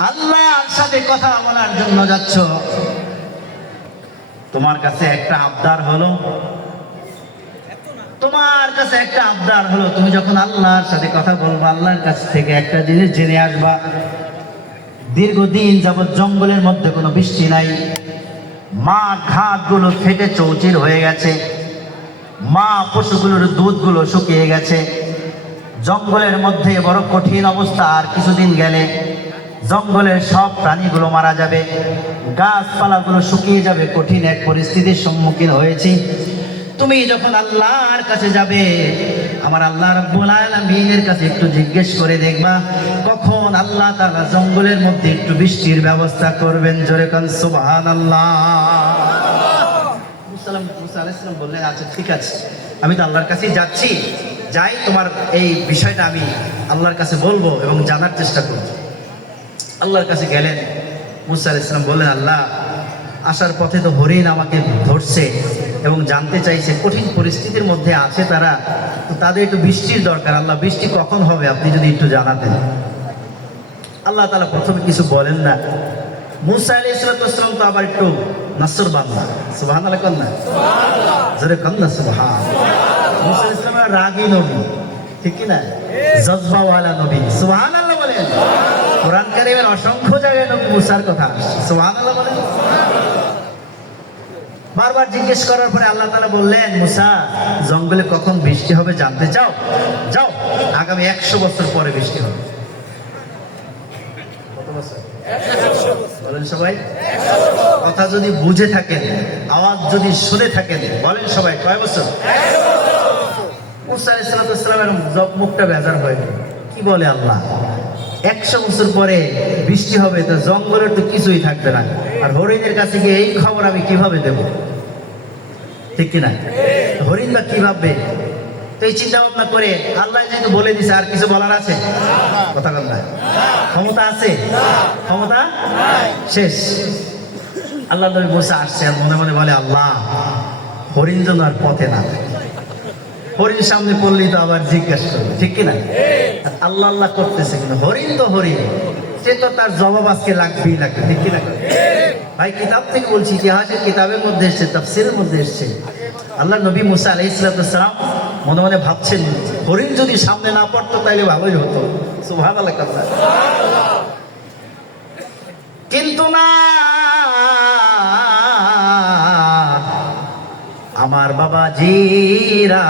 আল্লাহর সাথে কথা বলার জন্য যাচ্ছ? তোমার কাছে একটা আবদার হলো। তোমার কাছে একটা আবদার হলো। তুমি যখন আল্লাহর সাথে কথা বলব, আল্লাহর কাছ থেকে একটা জিনিস জেনে আসবা। দীর্ঘদিন যাবৎ জঙ্গলের মধ্যে কোনো বৃষ্টি নাই। মাঠ ঘাটগুলো ফেটে চৌচির হয়ে গেছে। মা পশুগুলোর দুধগুলো শুকিয়ে গেছে। জঙ্গলের মধ্যে বড় কঠিন অবস্থা আর কিছুদিন গেলে জঙ্গলের সব প্রাণীগুলো মারা যাবে, গাছপালাগুলো শুকিয়ে যাবে, কঠিন এক পরিস্থিতির সম্মুখীন হয়েছি। তুমি যখন আল্লাহর কাছে যাবে, আমার আল্লাহ রাব্বুল আলামিনের কাছে একটু জিজ্ঞেস করে দেখবা, কখন আল্লাহ তালা জঙ্গলের মধ্যে একটু বৃষ্টির ব্যবস্থা করবেন? জোরে কান মুসা আলাইসালাম বললেন আচ্ছা ঠিক আছে, আমি তো আল্লাহর কাছেই যাচ্ছি। যাই তোমার এই বিষয়টা আমি আল্লাহর কাছে বলব এবং জানার চেষ্টা করব। আল্লাহর কাছে গেলেন। মুসা আলাইসালাম বললেন আল্লাহ আসার পথে তো হরিণ আমাকে ধরছে এবং জানতে চাইছে কঠিন পরিস্থিতির মধ্যে আছে তারা তো তাদের একটু বৃষ্টির দরকার। আল্লাহ বৃষ্টি কখন হবে আপনি যদি একটু জানাতেন। আল্লাহ তালা প্রথমে কিছু বলেন না। মুসা আলী ইসলাতাম তো আবার একটু নাসর বান্দা। সুবাহান আল্লাহ কন্যা জোরে কন্যা সুবাহান। মুসা আলী ইসলাম রাগী নবী ঠিক কি না? জজবাওয়ালা নবী। সুবাহান আল্লাহ বলেন। কোরআন কারিমের অসংখ্য জায়গায় মুসার কথা বলেন। বারবার জিজ্ঞেস করার পরে আল্লাহ তালা বললেন, মুসা, জঙ্গলে কখন বৃষ্টি হবে জানতে চাও? যাও, আগামী একশো বছর পরে বৃষ্টি হবে। বলেন সবাই। কথা যদি বুঝে থাকেন, আওয়াজ যদি শুনে থাকেন, বলেন সবাই, কয় বছর? মুসা ইসলামের মুখটা বেজার হয়ে কি বলে আল্লাহ? একশো বছর পরে বৃষ্টি হবে, তো জঙ্গলের তো কিছুই থাকবে না। আর হরিণের কাছে গিয়ে এই খবর আমি কীভাবে দেব? ঠিক কিনা? হরিণ বা কি ভাববে? তো এই চিন্তা ভাবনা করে আল্লাহ যেহেতু বলে দিছে, আর কিছু বলার আছে? কথা কথা ক্ষমতা আছে? ক্ষমতা শেষ। আল্লাহ নবী বসে আসছে আর মনে মনে বলে, আল্লাহ, হরিণ যেন আর পথে না। হরিণ সামনে পড়লেই তো আবার জিজ্ঞাসা করবে। ঠিক কিনা? আল্লাহ আল্লাহ করতেছে কিন্তু হরিণ তো হরিণ। সে তো তার জবাব আজকে লাগবেই লাগবে, ঠিক লাগবে ভাই, কিতাব থেকে বলছি, ইতিহাসের কিতাবের মধ্যে এসছে, তাফসিরের মধ্যে এসছে। আল্লাহ নবী মুসা আলাইহিস সালাম মনে মনে ভাবছেন, হরিণ যদি সামনে না পড়তো তাইলে ভালোই হতো। সুবহানাল্লাহ কথা কিন্তু না, আমার বাবা জিরা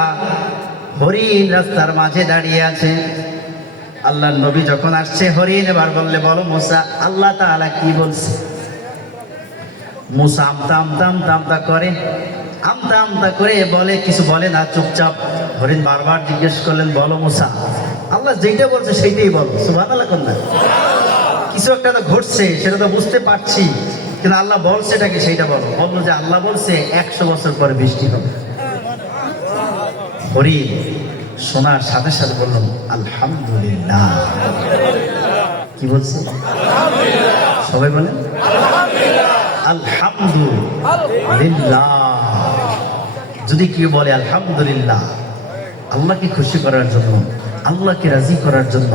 হরিণ রাস্তার মাঝে দাঁড়িয়ে আছে। আল্লাহ নবী যখন আসছে, হরিণ এবার বললে, বলো মুসা, আল্লাহ তাআলা কি বলছে? মুসা আমতা আমতা আমতা আমতা করে, আমতা আমতা করে বলে, কিছু বলে না, চুপচাপ। হরিণ বারবার জিজ্ঞেস করলেন, বলো মুসা, আল্লাহ যেটা বলছে সেইটাই বলো। সুভান আল্লাহ কন্যা কিছু একটা তো ঘটছে, সেটা তো বুঝতে পারছি, কিন্তু আল্লাহ বলছে এটাকে সেইটা বলো। বলল যে, আল্লাহ বলছে, একশো বছর পরে বৃষ্টি হবে। হরি শোনার সাথে সাথে বললাম, আলহামদুলিল্লাহ। কি বলছে? সবাই বলেন, আলহামদুলিল্লাহ। যদি কেউ বলে, আলহামদুলিল্লাহ। আল্লাহকে খুশি করার জন্য, আল্লাহকে রাজি করার জন্য,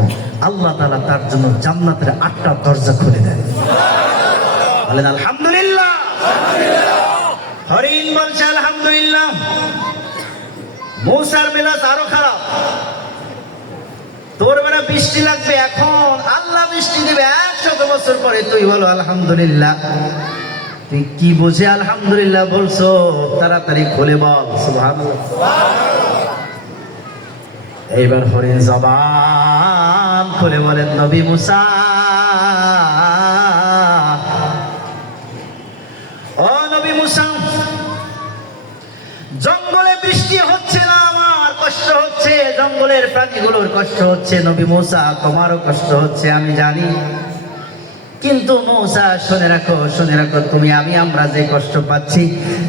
আল্লাহ তালা তার জন্য জান্নাতের আটটা দরজা খুলে দেন বলেন, আলহামদুলিল্লাহ। মৌসার মেলা আরও খারাপ। তোর বেলা বৃষ্টি লাগবে এখন। আল্লাহ বৃষ্টি দেবে একশত বছর পরে। তুই বলো, আলহামদুলিল্লাহ। তুই কি বুঝে আলহামদুলিল্লাহ বলছো? তাড়াতাড়ি খুলে বল। সুবহানাল্লাহ। এইবার হরিণ জবান খুলে বলেন, নবী মুসা। ও নবী মুসা, জঙ্গলে বৃষ্টি হচ্ছে। হচ্ছে জঙ্গলের প্রাণীগুলোর কষ্ট হচ্ছে। নবী মুসা, তোমারও কষ্ট হচ্ছে, আমি জানি। কিন্তু মৌসা, শুনে রাখো শুনে রাখো, তুমি, আমি, আমরা যে কষ্ট পাচ্ছি,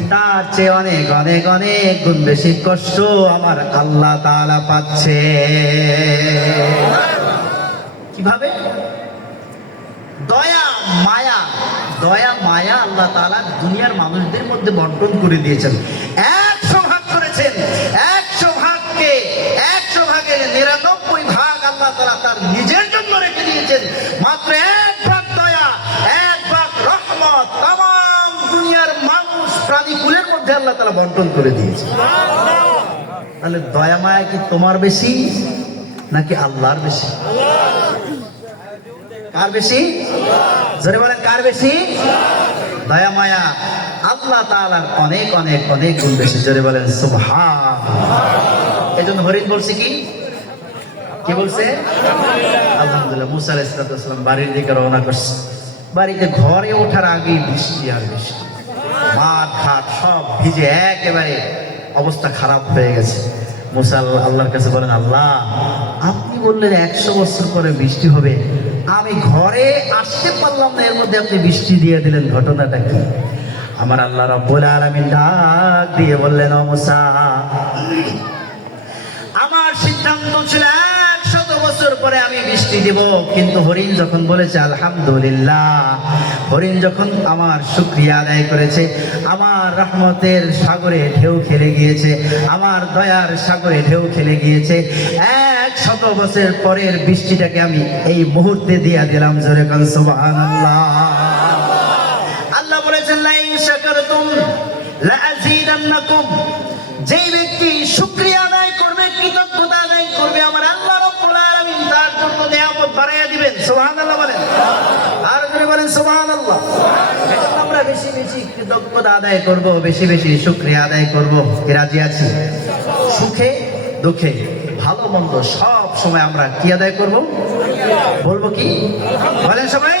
তার চেয়ে অনেক অনেক অনেক গুণ বেশি কষ্ট আমার আল্লাহ তালা পাচ্ছে। কীভাবে? দয়া, মায়া দয়া, মায়া আল্লাহ তালা দুনিয়ার মানুষদের মধ্যে বন্টন করে দিয়েছেন। একশো নিরানব্বই ভাগ আল্লাহ তালা তার নিজের জন্য রেখে দিয়েছেন। মাত্র এক ভাগ দয়া, এক ভাগ রহমত। তাম দুনিয়ার মানুষ প্রাণী কুলের মধ্যে আল্লাহ তালা বন্টন করে দিয়েছে। তাহলে দয়া মায়া কি তোমার বেশি, নাকি আল্লাহর বেশি? কার বেশি? জোরে বলেন, কার বেশি? দয়া মায়া, আল্লাহ তালার অনেক অনেক অনেক গুণ বেশি। জোরে বলেন সুভা এই জন্য হরিণ বলছে কি? কি বলছে? আলহামদুলিল্লাহ, মুসা আলাইহিস সালাম বাড়ির দিকে রওনা করছে। বাড়িতে ঘরে ওঠার আগেই বৃষ্টি আর বৃষ্টি। মাঠ সব ভিজে একেবারে অবস্থা খারাপ হয়ে গেছে। মুসা আল্লাহ- আল্লাহর কাছে বলেন, আল্লাহ, আপনি বললেন একশো বছর পরে বৃষ্টি হবে। আমি ঘরে আসতে পারলাম না, এর মধ্যে আপনি বৃষ্টি দিয়ে দিলেন। ঘটনাটা কি? আমার আল্লাহ রব্বুল আলামিন ডাক দিয়ে বললেন মুসা, আমার সিদ্ধান্ত ছিল বছর পরে আমি বৃষ্টি দেব, কিন্তু হরিণ যখন বলেছে, আলহামদুলিল্লাহ হরিণ যখন আমার শুক্রিয়া আদায় করেছে, আমার রহমতের সাগরে ঢেউ খেলে গিয়েছে, আমার দয়ার সাগরে ঢেউ খেলে গিয়েছে, এক শত বছর পরের বৃষ্টিটাকে আমি এই মুহূর্তে দিয়া দিলাম, জোরে কান, সুবহানাল্লাহ। আল্লাহ বলেছেন, লাইন যেই ব্যক্তি শুকরিয়া আদায় বাড়াইয়া দিবেন, সুবহানাল্লাহ বলেন। আর জোরে বলেন, সুবহানাল্লাহ। এজন্য আমরা বেশি বেশি কৃতজ্ঞতা আদায় করব, বেশি বেশি শুকরিয়া আদায় করব। রাজি আছি? সুখে, দুঃখে, ভালো, মন্দ, সব সময় আমরা কি আদায় করব? বলব কি? বলেন সবাই।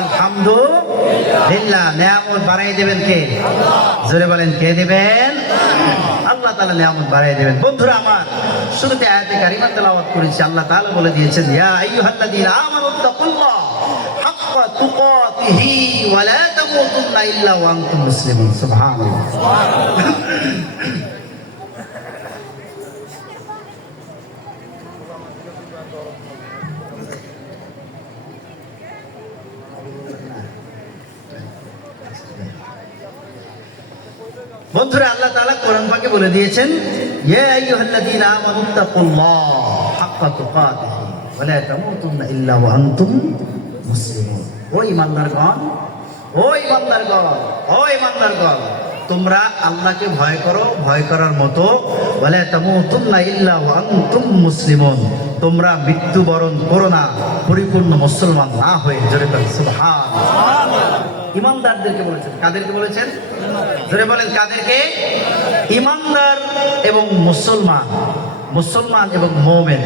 আলহামদুলিল্লাহ, নিয়ামত বাড়াই দেবেন কে? জোরে বলেন, কে দেবেন? আল্লাহ তাআলা নিয়ামত বাড়াই দেবেন। বন্ধুরা আমার শুরুতে আয়াতে কারিমা তেলাওয়াত করেছি, আল্লাহ তাআলা বলে দিয়েছেন, ইয়া আইয়ুহাল্লাযীনা আমানু তাকুল্লাহ হাক্কা তুকাতিহি ওয়া লা তামুতুন্না ইল্লা ওয়া আনতুম মুসলিমুন। সুবহানাল্লাহ। বন্ধুরা, আল্লাহ তাআলা কোরআন পাকে বলে দিয়েছেন ইয়া আইয়ুহাল্লাযীনা আমানু তাকুল্লাহ হাক্কা তুকাতিহি ওয়া লা তামুতুন্না ইল্লা ওয়া আনতুম মুসলিমুন ও ইমানদারগণ ও ইমানদারগণ ও ইমানদারগণ তোমরা আল্লাহকে ভয় করো, ভয় করার মতো, ওয়ালা তামুতুন্না ইল্লা ওয়া আনতুম মুসলিমুন। তোমরা মৃত্যুবরণ করো না, পরিপূর্ণ মুসলমান না হয়ে জোরে বলেন, সুবহান। ইমানদারদেরকে বলেছেন। কাদেরকে বলেছেন? ধরে বলেন, কাদেরকে? ইমানদার এবং মুসলমান। মুসলমান এবং মোমেন।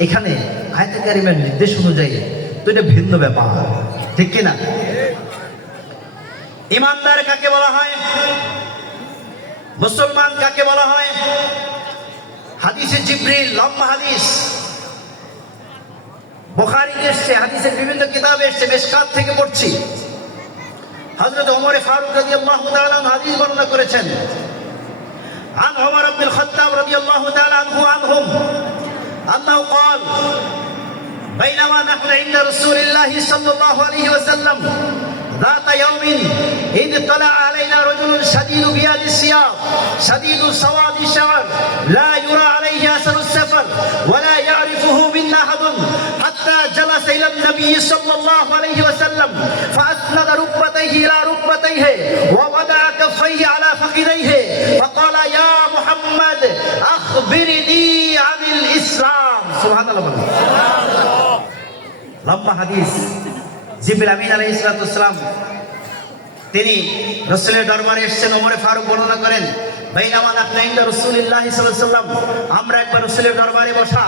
এখানে আয়তে কারিমের নির্দেশ অনুযায়ী তো এটা ভিন্ন ব্যাপার। ঠিক কিনা? ইমানদার কাকে বলা হয়? মুসলমান কাকে বলা হয়? হাদিসে জিব্রিল, লম্বা হাদিস। বোখারি এসছে, হাদিসের বিভিন্ন কিতাবে এসছে, বেশ কাত থেকে পড়ছি। হযরত ওমর ফারুক রাদিয়াল্লাহু তাআলা আনহু হাদিস বর্ণনা করেছেন عن عمر بن الخطاب رضي الله تعالى عنه عنهم أنه قال بينما نحن عند رسول الله صلى الله عليه وسلم ذات يوم إذ طلع علينا رجل شديد بياد الثياب شديد سواد الشعر لا يرى عليه أثر السفر ولا يعرفه منا أحد حتى جلس إلى النبي صلى الله عليه وسلم فأسند ركبتيه إلى ركبتيه ووضع كفيه على فخذيه فقال يا محمد أخبرني عن الإسلام سبحان الله লম্বা হাদিস জিবিল আমিন আলাই ইসলাতাম তিনি রসুলের দরবারে এসেছেন ওমরে ফারুক বর্ণনা করেন আমরা একবার রসুলের দরবারে বসা।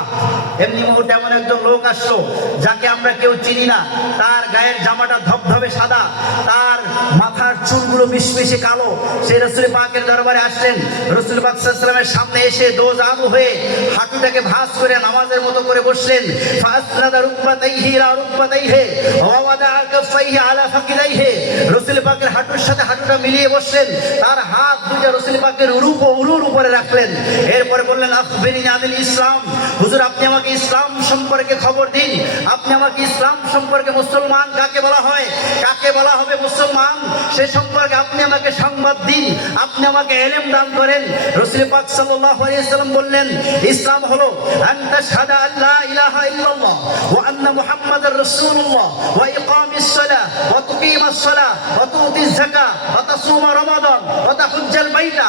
এমনি মুহূর্তে এমন একজন লোক আসলো, যাকে আমরা কেউ চিনি না। তার গায়ের জামাটা ধবধবে সাদা, তার মাথার চুলগুলো মিশমিশে কালো। সেই রসুল পাকের দরবারে আসলেন। রসুল পাক সামনে এসে দোজ আলু হয়ে হাঁটুটাকে ভাঁজ করে নামাজের মতো করে বসলেন। রসুল পাকের হাঁটুর সাথে হাঁটুটা মিলিয়ে বসলেন। তার হাত দুইটা রসুল পাকের নিজের উরুপ উরুর উপরে রাখলেন। এরপরে বললেন আফবেনি আমিন ইসলাম। হুজুর, আপনি আমাকে ইসলাম সম্পর্কে খবর দিন। আপনি আমাকে ইসলাম সম্পর্কে মুসলমান কাকে বলা হয়? কাকে বলা হবে মুসলমান? সে সম্পর্কে আপনি আমাকে সংবাদ দিন। আপনি আমাকে এলেম দান করেন। রসুল পাক সাল্লাম বললেন, ইসলাম হলো আল্লাহ ইলাহা ইল্লাল্লাহ ওয়া আন্না তাসুমা রমাদান তাহুজ্জাল বাইতা।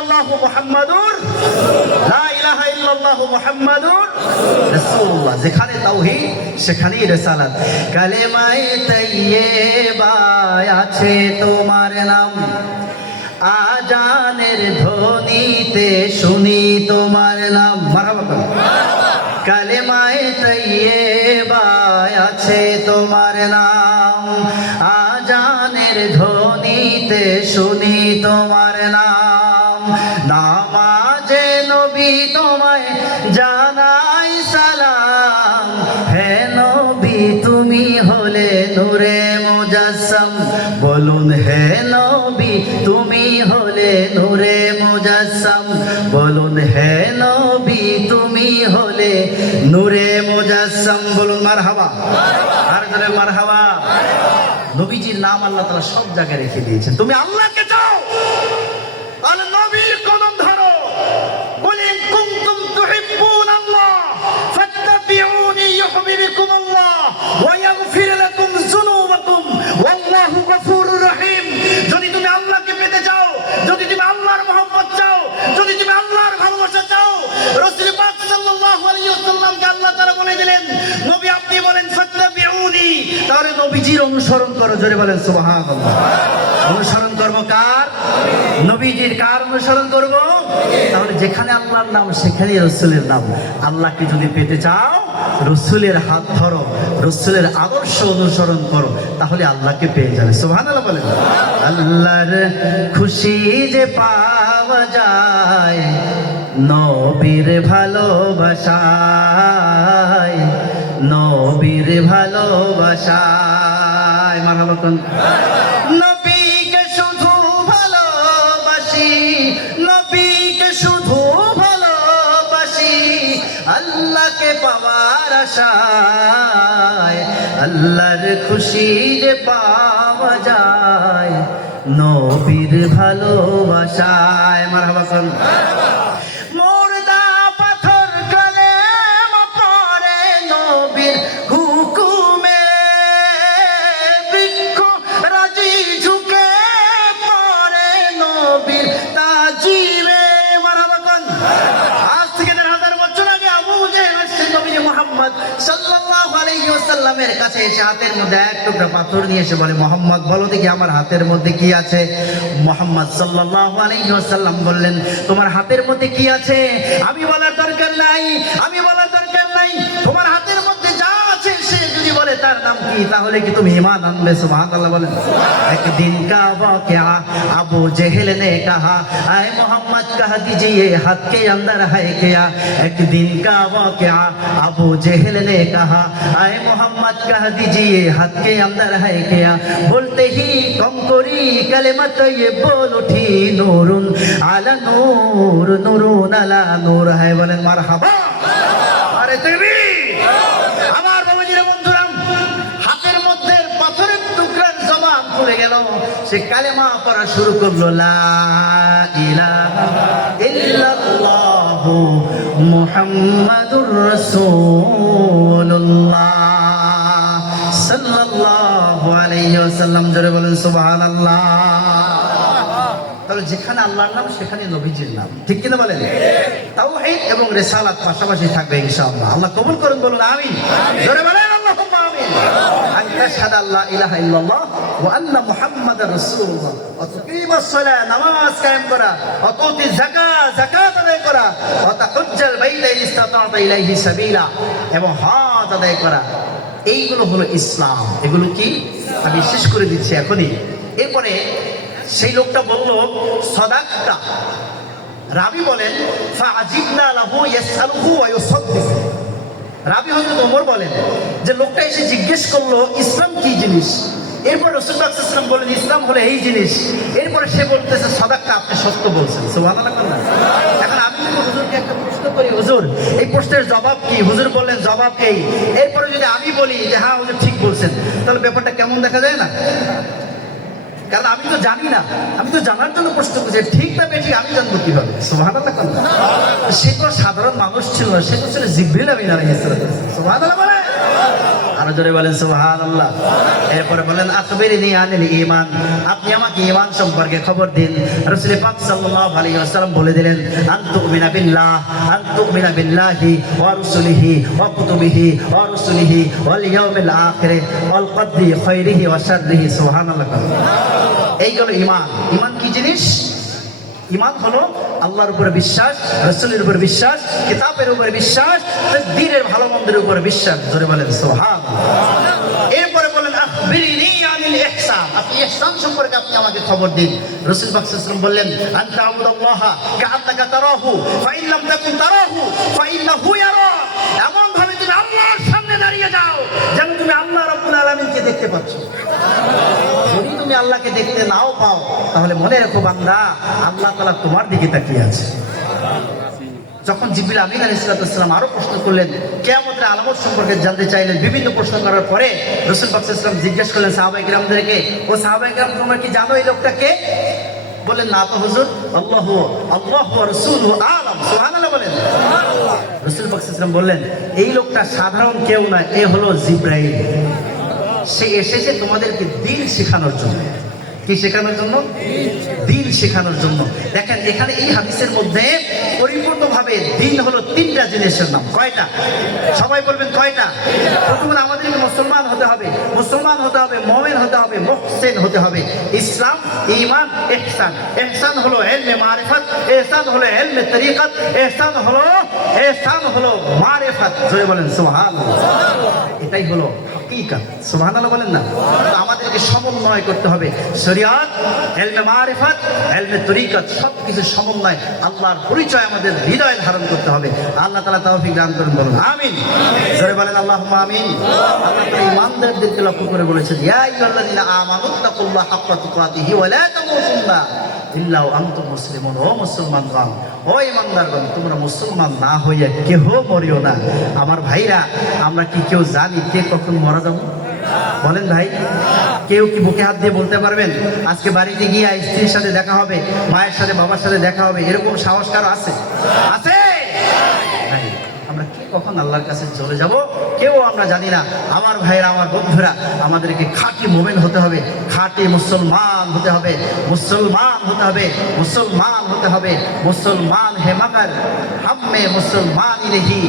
ইল্লাল্লাহ মুহাম্মাদুর, লা ইলাহা ইল্লাল্লাহু মুহাম্মাদুর রাসূলুল্লাহ। যেখানে তাওহীদ, সেখানেই রিসালাত। কালেমায়ে তাইয়্যেবা আছে তোমার নাম। আজানের ধ্বনিতে শুনি তোমার নাম। মারহাবা করুন। বলুন, হে নবী, তুমি হলে নূরে মুজাসম। বলুন, হে নবী, তুমি হলে নূরে মুজাসম। বলুন, মারহাবা। আর জোরে মারহাবা। নবীজির নাম আল্লাহ তাআলা সব জায়গায় রেখে দিয়েছেন। তুমি আল্লাহকে চাও। তাহলে নবীর কদম ধরো। বলে কুনতুম তুহিব্বুন আল্লাহ ফাত্তাবিউনি ইউহিব্বুকুম আল্লাহ ওয়া ইয়াগফির লাকুম যুনুবাকুম ওয়াল্লাহু গফুরুর রহিম যদি তুমি আল্লাহকে পেতে চাও যদি তুমি আল্লাহর মহব্বত চাও যদি তুমি আল্লাহর ভালোবাসা চাও আল্লাহ নবী, আপনি বলেন তাহলে নবীজির অনুসরণ করো, জোরে বলেন অনুসরণ কার? নবীজির কার অনুসরণ তাহলে যেখানে আল্লাহর নাম সেখানে রসুলের নাম। আল্লাহকে যদি পেতে চাও, রসুলের হাত ধরো, রসুলের আদর্শ অনুসরণ করো, তাহলে আল্লাহকে পেয়ে যাবে। সোহান আল্লাহ বলেন। আল্লাহর খুশি যে পাওয়া যায় নবীর ভালোবাসায় নবীর ভালোবাসায়, মারহাবা কোন নবীকে শুধু ভালোবাসি, নবীকে শুধু ভালোবাসি, আল্লাহকে পাওয়ার আশায়, আল্লাহর খুশি যে পাওয়া যায়, নবীর ভালোবাসায়, মারহাবা কোন মোহাম্মদ সাল্লাল্লাহু আলাইহি ওয়াসাল্লামের কাছে এসে হাতের মধ্যে এক টুকরা পাথর নিয়ে এসে বলে, মোহাম্মদ, বলো দেখি আমার হাতের মধ্যে কি আছে? মোহাম্মদ সাল্লাল্লাহু আলাইহি ওয়াসাল্লাম বললেন, তোমার হাতের মধ্যে কি আছে? আমি বলার দরকার নাই, আমি বলার যদি বলে তার নাম কি তাহলে কি তুমি ঈমান আনবে সুবহানাল্লাহ বলেন একদিন का वाकया अबू जहल ने कहा आए मोहम्मद कह दीजिए हाथ के अंदर है क्या एक दिन का वाकया अबू जहल ने कहा आए मोहम्मद कह दीजिए हाथ के अंदर है क्या बोलते ही कम करी कलमत ये बोल उठी नूरुन आला नूर नूरुन अला नूर है बोले मरहबा আরে দেবী খুলে গেল, সে কালেমা পড়া শুরু করল মুহাম্মাদুর যেখানে আল্লাহর নাম, সেখানে নবীজির নাম। ঠিক কিনা বলেন? তাওহীদ এবং রিসালাত পাশাপাশি থাকবে ইনশাআল্লাহ। আল্লাহ কবুল করুন, বলুন, আমিন। জোরে বলেন এইগুলো হলো ইসলাম। এগুলো কি? আমি শেষ করে দিচ্ছি এখনই। এরপরে সেই লোকটা বলল, সদাক্তা। রাবি বলেন রাবি হযরত ওমর বলেন যে লোকটা এসে জিজ্ঞেস করল, ইসলাম কি জিনিস? এরপর রসুল্লাহাম বলেন ইসলাম হলো এই জিনিস। এরপরে সে বলতেছে, সদাক্কা, আপনি সত্য বলছেন। এখন আমি হুজুরকে একটা প্রশ্ন করি, হুজুর, এই প্রশ্নের জবাব কি? হুজুর বললেন, জবাব এই। এরপরে যদি আমি বলি যে হ্যাঁ হুজুর ঠিক বলছেন। তাহলে ব্যাপারটা কেমন দেখা যায় না? কারণ আমি তো জানি না। আমি তো জানার জন্য প্রশ্ন করছি ঠিক না বেঠিক আমি জানব কীভাবে? হবে সে কোনো সাধারণ মানুষ ছিল না সে তো ছিল জিব্রিল আমি জানাই সোহাদ আরও জোরে বলেন, সুবহানাল্লাহ। এরপরে বলেন আখবিরনি আনিল ঈমান। আপনি আমাকে ইমান সম্পর্কে খবর দিন। রাসূল পাক সাল্লাল্লাহু আলাইহি ওয়াসাল্লাম বলে দিলেন, আন তুমিনা বিল্লাহ, আন তুমিনা বিল্লাহি ওয়া রাসূলিহি ওয়া কুতুবিহি ওয়া রাসূলিহি ওয়াল ইয়াউমিল আখির ওয়াল কদরি খাইরিহি ওয়া শাররিহি, সুবহানাল্লাহ। এইগুলো ঈমান। ঈমান কি জিনিস? ইমান হলো আল্লাহর উপরে বিশ্বাস, রসুলের উপর বিশ্বাস, কিতাবের উপরে বিশ্বাস দিনের ভালো মন্দের উপর বিশ্বাস। ধরে বলেন সোহান এরপরে বলেন আপনি সম্পর্কে আপনি আমাকে খবর দিন। রাসূল বললেন ফাইন এমন ভাবে তুমি আল্লাহর সামনে দাঁড়িয়ে যাও তুমি আল্লাহ রাব্বুল আলামিনকে দেখতে পাচ্ছ। যদি তুমি আল্লাহকে দেখতে নাও পাও, তাহলে মনে রেখো বান্দা, আল্লাহ তালা তোমার দিকে তাকিয়ে আছে। যখন জিবিল আমিন আলী ইসলাতাম আরও প্রশ্ন করলেন, কেয়ামতের আলামত সম্পর্কে জানতে চাইলেন, বিভিন্ন প্রশ্ন করার পরে রসুল বাকসাম জিজ্ঞেস করলেন সাহাবাই গ্রামদেরকে ও সাহাবাই গ্রাম তোমরা কি জানো এই লোকটাকে? বলেন না তো হুজুর? আল্লাহ আল্লাহ রসুল আলম। সুবহানাল্লাহ বলেন। রসুল বক্সিসাম বললেন এই লোকটা সাধারণ কেউ না এ হলো জিব্রাইল। সে এসেছে তোমাদেরকে দিন শেখানোর জন্য। কি শেখানোর জন্য? দিন শেখানোর জন্য। দেখেন, এখানে এই হাদিসের মধ্যে পরিপূর্ণভাবে দিন হলো তিনটা জিনিসের নাম। কয়টা? সবাই বলবেন কয়টা? প্রথমে আমাদেরকে মুসলমান হতে হবে। মুসলমান হতে হবে, মোমেন হতে হবে, মোহসেন হতে হবে। ইসলাম ইমান এহসান এহসান হলো এলমে মারিফত এহসান হলো এলমে তরিকত এহসান হলো এহসান হলো মারিফত। জয় বলেন সুবহান এটাই হলো হাকিকাত সুবহানাল্লাহ বলেন না। আমাদেরকে সমন্বয় করতে হবে। শরিয়ত, এলমে মারিফত, এলমে তরিকত সব কিছু সমন্বয়, আল্লাহর পরিচয় আমাদের হৃদয়ে ধারণ করতে হবে। আল্লাহ তাআলা তৌফিক দান করুন, বলুন, আমিন। জোরে বলেন, আল্লাহুম্মা আমিন। আল্লাহ তাআলা ইমানদারদেরকে লক্ষ্য করে বলেছেন, ইয়া আইয়ুহাল্লাযীনা আমানু তাকুল্লাহ হাক্কা তুকাতিহি তামুতুন্না। ইল্লা আন্ত মুসলিমুন, ও মুসলমানগণ, ও ইমানদারগণ, তোমরা মুসলমান না হইয়া কেহ মরিও না। আমার ভাইরা, আমরা কি কেউ জানি কে কখন মরা যাব? বলেন ভাই, কেউ কি বুকে হাত দিয়ে বলতে পারবেন? আজকে বাড়িতে গিয়ে স্ত্রীর সাথে দেখা হবে, মায়ের সাথে বাবার সাথে দেখা হবে, এরকম সাহস কারও আছে? আছে? কখন আল্লাহর কাছে চলে যাব, কেউ আমরা জানি না। আমার ভাইয়েরা, আমার বন্ধুরা, আমাদেরকে খাঁটি মোমেন হতে হবে, খাঁটি মুসলমান হতে হবে, মুসলমান হতে হবে, মুসলমান হতে হবে, মুসলমান হে হাম্মে মুসলমান ইলেহি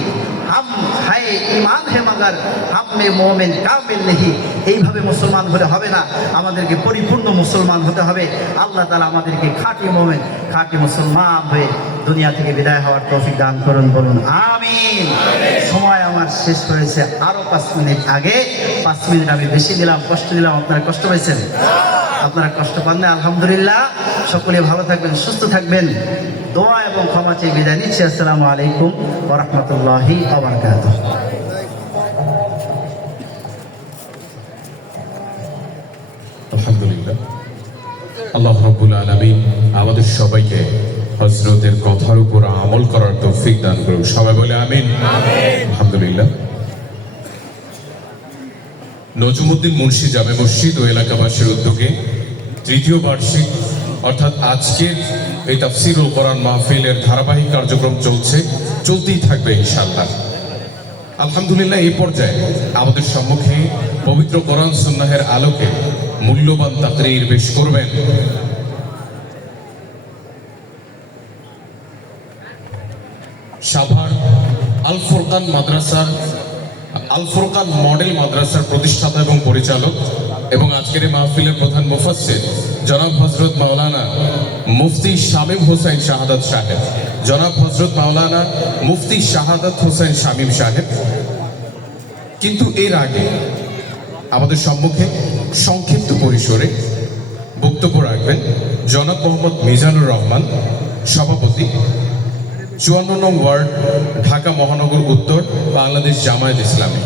হাম্মে গায়ে ইমান হে মাগার, হামে মোমেন কামেল নেহি। এইভাবে মুসলমান হলে হবে না, আমাদেরকে পরিপূর্ণ মুসলমান হতে হবে। আল্লাহ তালা আমাদেরকে খাঁটি মোমেন, খাঁটি মুসলমান হয়ে দুনিয়া থেকে বিদায় হওয়ার তৌফিক দান করুন, বলুন, আমিন। সময় আমার শেষ হয়েছে আরও পাঁচ মিনিট আগে। পাঁচ মিনিট আমি বেশি দিলাম, কষ্ট দিলাম, আপনারা কষ্ট পেয়েছেন আপনারা কষ্ট পান না আলহামদুলিল্লাহ। সকলে ভালো থাকবেন সুস্থ থাকবেন। দোয়া এবং ক্ষমা চেয়ে বিদায় নিচ্ছি। আসসালামু আলাইকুম ওরহমতুল্লাহি আবরকাত আলহামদুলিল্লাহ। আল্লাহ রাব্বুল আলামিন আমাদের সবাইকে হজরতের কথার উপর আমল করার তৌফিক দান করুন। সবাই বলে আমিন। আলহামদুলিল্লাহ। নজমুদ্দিন মুন্সি জামে মসজিদ ও এলাকাবাসীর উদ্যোগে তৃতীয় বার্ষিক, অর্থাৎ আজকের এই তাফসিরুল কোরআন মাহফিলের ধারাবাহিক কার্যক্রম চলছে, চলতেই থাকবে ইনশাআল্লাহ। আলহামদুলিল্লাহ, এই পর্যায়ে আমাদের সম্মুখে পবিত্র কোরআন সুন্নাহের আলোকে মূল্যবান তাকরীর পেশ করবেন। সাভার আল ফুরকান মাদ্রাসার আল মডেল মাদ্রাসার প্রতিষ্ঠাতা এবং পরিচালক এবং আজকের এই মাহফিলের প্রধান মুফাসসির জনাব হজরত মাওলানা মুফতি শামীম হোসেন শাহাদাত সাহেব। জনাব হজরত মাওলানা মুফতি শাহাদাত হোসেন শামীম সাহেব। কিন্তু এর আগে আমাদের সম্মুখে সংক্ষিপ্ত পরিসরে বক্তব্য রাখবেন জনাব মোহাম্মদ মিজানুর রহমান, সভাপতি চুয়ান্ন নং ওয়ার্ড ঢাকা মহানগর উত্তর বাংলাদেশ জামায়াত ইসলামী।